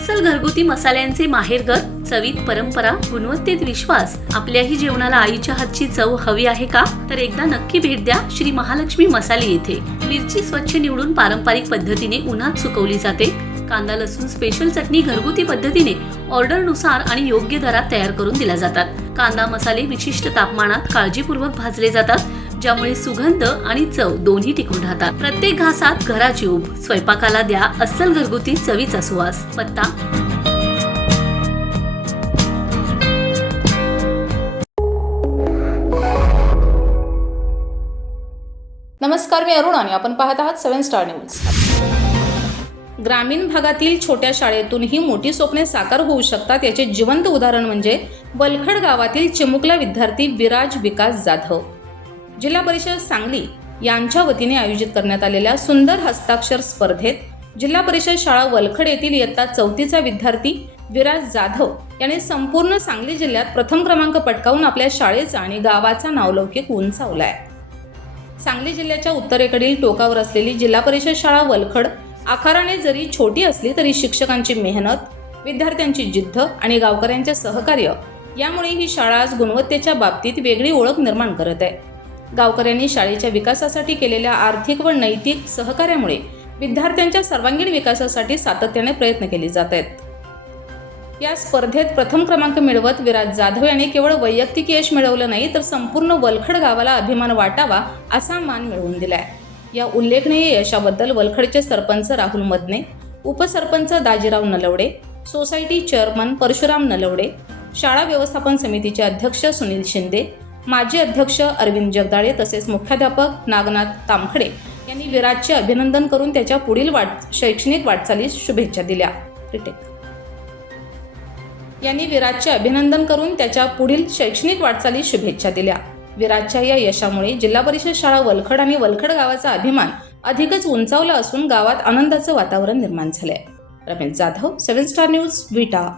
अस्सल घरगुती मसाल्यांचे माहेरघर, चवीत परंपरा, गुणवत्तेत विश्वास. आपल्याही जेवणाला आईच्या हातची चव हवी आहे का? तर एकदा नक्की भेट द्या श्री महालक्ष्मी मसाले येथे. मिरची स्वच्छ निवडून पारंपरिक पद्धतीने उन्हात सुकवली जाते. कांदा लसूण स्पेशल चटणी घरगुती पद्धतीने ऑर्डरनुसार आणि योग्य दरात तयार करून दिल्या जातात. कांदा मसाले विशिष्ट तापमानात काळजीपूर्वक भाजले जातात, ज्यामुळे सुगंध आणि चव दोन्ही टिकून राहतात. प्रत्येक घासात घराची ऊब. स्वयंपाकाला द्या अस्सल घरगुती चवीचा सुवास. पत्ता नमस्कार, मी अरुण आणि आपण पाहत आहात 7 स्टार न्यूज. ग्रामीण भागातील छोट्या शाळेतूनही मोठी स्वप्ने साकार होऊ शकतात, याचे जिवंत उदाहरण म्हणजे वलखड गावातील चिमुकला विद्यार्थी विराज विकास जाधव. जिल्हा परिषद सांगली यांच्या वतीने आयोजित करण्यात आलेल्या सुंदर हस्ताक्षर स्पर्धेत जिल्हा परिषद शाळा वलखड येथील इयत्ता 4थीचा विद्यार्थी विराज जाधव याने संपूर्ण सांगली जिल्ह्यात प्रथम क्रमांक पटकावून आपल्या शाळेचा आणि गावाचा नावलौकिक उंचावलाय. सांगली जिल्ह्याच्या उत्तरेकडील टोकावर असलेली जिल्हा परिषद शाळा वलखड आकाराने जरी छोटी असली तरी शिक्षकांची मेहनत, विद्यार्थ्यांची जिद्द आणि गावकऱ्यांचे सहकार्य यामुळे ही शाळा आज गुणवत्तेच्या बाबतीत वेगळी ओळख निर्माण करत आहे. गावकऱ्यांनी शाळेच्या विकासासाठी केलेल्या आर्थिक व नैतिक सहकार्यामुळे विद्यार्थ्यांच्या सर्वांगीण विकासासाठी सातत्याने प्रयत्न केले जात आहेत. या स्पर्धेत प्रथम क्रमांक मिळवत विराज जाधव यांनी केवळ वैयक्तिक यश मिळवलं नाही, तर संपूर्ण वलखड गावाला अभिमान वाटावा असा मान मिळवून दिलाय. या उल्लेखनीय यशाबद्दल वलखडचे सरपंच राहुल मदने, उपसरपंच दाजीराव नलवडे, सोसायटी चेअरमन परशुराम नलवडे, शाळा व्यवस्थापन समितीचे अध्यक्ष सुनील शिंदे, माजी अध्यक्ष अरविंद जगदाळे तसेच मुख्याध्यापक नागनाथ तामखडे यांनी विराजचे अभिनंदन करून त्याच्या पुढील शैक्षणिक वाटचालीस शुभेच्छा दिल्या. विराजच्या या यशामुळे जिल्हा परिषद शाळा वलखड आणि वलखड गावाचा अभिमान अधिकच उंचावला असून गावात आनंदाचं वातावरण निर्माण झालंय. रमेश जाधव, 7 स्टार न्यूज, विटा.